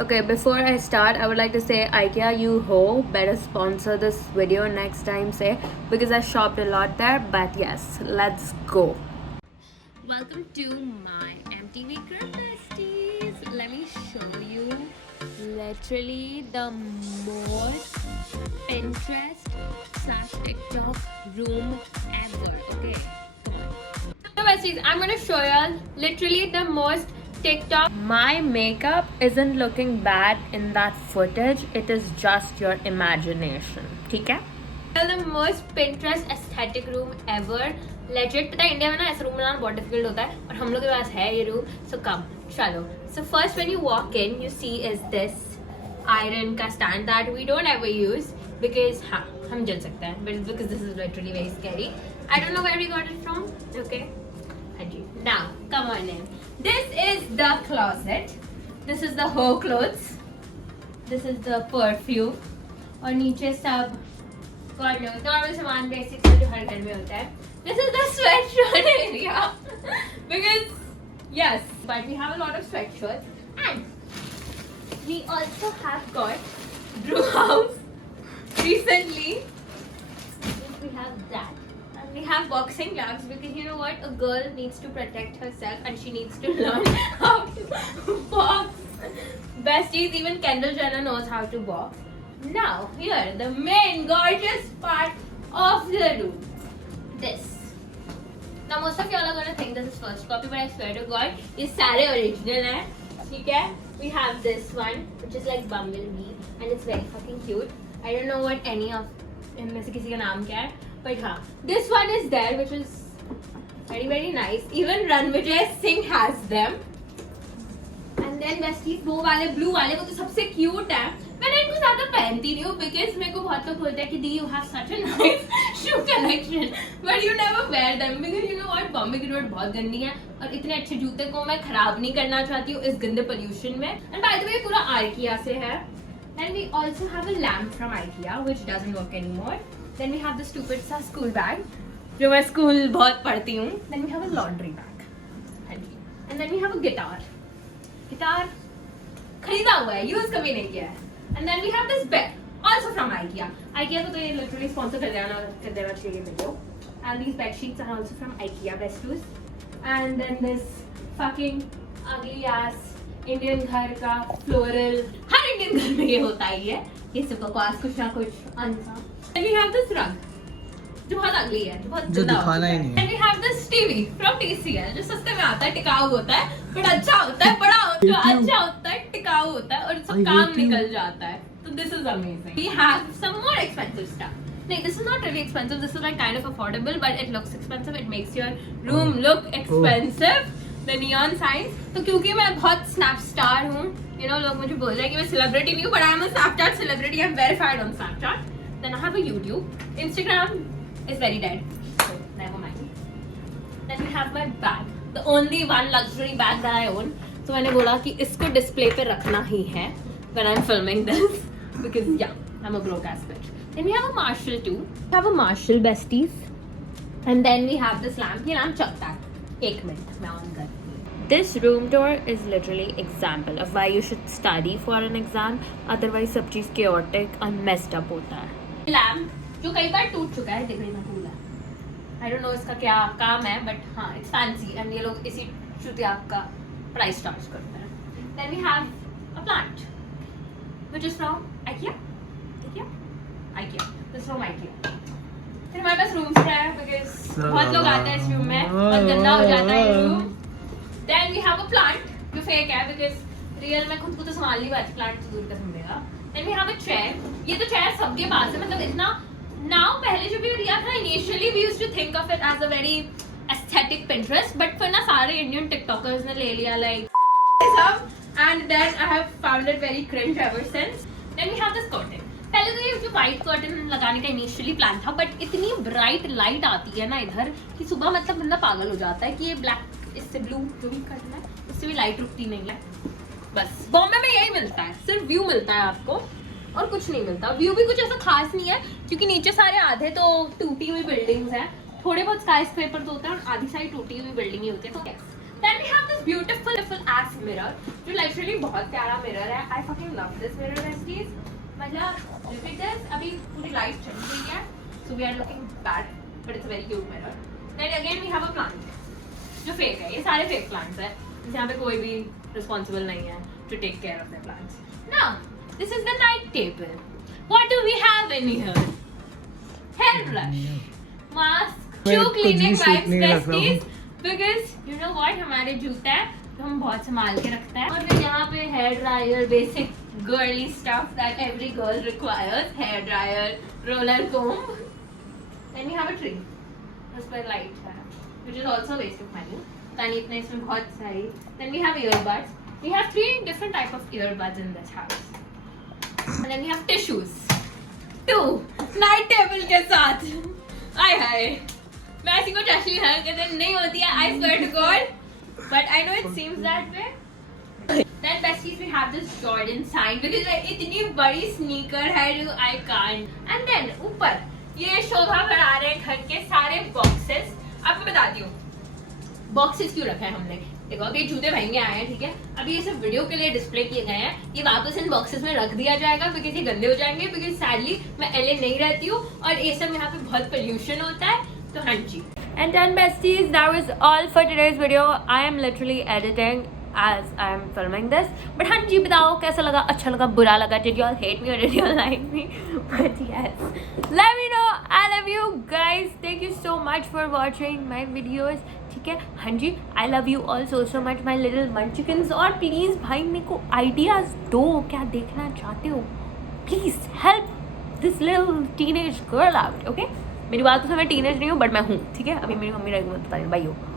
Okay, before I start, I would like to say IKEA, you ho, better sponsor this video next time, say, because I shopped a lot there. But yes, let's go. Welcome to my MTV Crib besties. Let me show you literally the most Pinterest / TikTok room ever. Okay, come on. So besties, I'm gonna show you literally the most TikTok. My makeup isn't looking bad in that footage. It is just your imagination. ठीक है? The most Pinterest aesthetic room ever. Legit, पता है India में ना ऐसा room बनाना बहुत difficult होता है और हम लोग के पास है ये रूम. So come, चलो. So first when you walk in, you see is this iron का stand that we don't ever use because हाँ हम जल सकते हैं, but because this is literally very scary. I don't know where we got it from. Okay. Now, come on in. This is the closet. This is the whole clothes. This is the perfume. और नीचे सब God knows normal सामान basic जो हर घर में होता है. This is the sweatshirt area because yes, but we have a lot of sweatshirts and we also have got brew house recently. We have that. We have boxing gloves because you know what, a girl needs to protect herself and she needs to learn how to box. Besties, even Kendall Jenner knows how to box. Now here, the main gorgeous part of the room, this. Now most of y'all are gonna think this is first copy, but I swear to God, it's सारे original है. ठीक है? We have this one which is like Bumblebee and it's very fucking cute. I don't know what any of इनमें से किसी का नाम क्या है. But हाँ, this one is there which is very nice. Even Ranvijay Singh has them. And then besties वो वाले blue वाले वो तो सबसे cute है. मैंने इनको ज़्यादा पहनती नहीं हूँ because मेरे को बहुत लोग बोलते हैं कि दी you have such a nice shoe collection, but you never wear them because you know what, Bombay की रोड बहुत गंदी है और इतने अच्छे जूते को मैं खराब नहीं करना चाहती हूँ इस गंदे pollution में. And by the way पूरा IKEA से है. And we also have a lamp from IKEA which doesn't work anymore. Then we have the stupid सा school bag जो मैं school बहुत पढ़ती हूँ. Then we have a laundry bag. And then we have a guitar. Guitar खरीदा हुआ है, use कभी नहीं किया है. And then we have this bed also from IKEA. IKEA को तो ये literally sponsor कर देना चाहिए video. And these bed sheets are also from IKEA besties. And then this fucking ugly ass Indian घर का floral. हर Indian घर में ये होता ही है. ये सब बकवास कुछ ना कुछ अंसा. Then we have this rug, जो बहुत ugly है, जो दिखाना ही नहीं है. Then we have this TV from TCL, जो सस्ते में आता है, टिकाऊ होता है, but अच्छा होता है, बड़ा होता है, जो अच्छा होता है, टिकाऊ होता है, और सब काम निकल जाता है. So this is amazing. We have some more expensive stuff. No, this is not really expensive. This is like kind of affordable, but it looks expensive. It makes your room look expensive. The neon signs. तो क्योंकि मैं बहुत Snapstar हूँ, you know, लोग मुझे बोल रहे हैं कि मैं celebrity नहीं हूँ, but I am a Snapchat celebrity. I'm verified on Snapchat. Then I have a YouTube. Instagram is very dead, so never mind. Then we have my bag, the only one luxury bag that I own. So मैंने बोला कि इसको display पे रखना ही है when I'm filming this because yeah, I'm a broke ass bitch. Then we have a Marshall too. We have a Marshall besties. And then we have this lamp. ये lamp चलता है. एक मिनट मैं on कर. This room tour is literally example of why you should study for an exam. Otherwise सब चीज़ chaotic और messed up होता है. लैम्प जो कई बार टूट चुका है, देखने में कूल है. I don't know इसका क्या काम है, but हाँ it's fancy and ये लोग इसी चुतिया का प्राइस चार्ज करते हैं. Then we have a plant which is from IKEA. This is from IKEA. फिर हमारे पास रूम है because बहुत लोग आते हैं इस रूम में, बहुत गंदा हो जाता है ये room. Then we have a plant जो fake है because रियल में खुद को तो संभाल नहीं पाती, प्लांट तो दूर का संभलेगा. Then we have a chair. ये तो chair सबके पास है, मतलब इतना now पहले जो भी लिया था initially we used to think of it as a very aesthetic Pinterest, but फिर ना सारे Indian TikTokers ने ले लिया like सब, and then I have found it very cringe ever since. Then we have this curtain. पहले तो ये जो white curtain लगाने का initially plan था, but इतनी bright light आती है ना इधर कि सुबह मतलब बंदा पागल हो जाता है कि ये black इससे blue जो भी करना है उससे भी light रुकती नहीं है. बस बॉम्बे में यही मिलता है, सिर्फ व्यू मिलता है आपको और कुछ नहीं मिलता. व्यू भी कुछ ऐसा खास नहीं है क्योंकि नीचे सारे आधे तो टूटी हुई बिल्डिंग्स हैं, थोड़े बहुत स्काई स्क्रेपर तो होता है और आधी सारी टूटी हुई बिल्डिंग ही होती है. तो Then we have this beautiful ass mirror, जो literally बहुत प्यारा mirror है. I fucking love this mirror, besties. मतलब look at this. अभी पूरी light चली गई है, so we are looking bad, but it's a very cute mirror. Then again we have a plant, जो fake है. ये सारे fake plants हैं. यहाँ पे कोई भी responsible नहीं है to take care of the plants. Now this is the night table. What do we have in here? Hair brush, mask, shoe cleaning wipes, besties. Because you know what, हमारे जूते हैं तो हम बहुत संभाल के रखते हैं. और फिर यहाँ पे hair dryer, basic girly stuff that every girl requires. Hair dryer, roller comb. Then we have a tree. उस पर light है, which is also a waste of money. तानी इतने इसमें बहुत सारी. Then we have earbuds. We have 3 different type of earbuds in this house. And then we have tissues. 2 night table के साथ. आय हाय. मैं ऐसी कोई टैशी हरकतें नहीं होती है, I swear to God, but I know it seems that way. Then besties, we have this Jordan sign because इतनी बड़ी sneaker है जो I can't. And then ऊपर ये शोभा बढ़ा रहे हैं घर के सारे boxes. आपको बताती हूँ boxes क्यों रखा है हमने. देखो अब ये जूते महंगे आए हैं, ठीक है. अभी ये सब वीडियो के लिए डिस्प्ले किए गए हैं. ये वापस इन बॉक्सेस में रख दिया जाएगा बिकॉज ये गंदे हो जाएंगे. बिकॉज सैडली मैं एलए नहीं रहती हूँ और ये सब यहाँ पे बहुत पोल्यूशन होता है. तो हाँ जी. And done, besties, that was all for today's video. I am literally editing as I am filming this. But हाँ जी, बताओ कैसा लगा, अच्छा लगा, बुरा लगा. Did you all hate me or did you all like me? But yes, let me know. I love you guys. Thank you so much for watching my videos. ठीक है. हाँ जी, I love you all so much, my little munchkins. और please भाई मेरे को ideas दो, क्या देखना चाहते हो. Please help this little teenage girl out. Okay, मेरी बात तो मैं टीनेज नहीं हूँ बट मैं हूँ, ठीक है. अभी मेरी मम्मी रहेगी, मैं बता रही हूँ. बाय.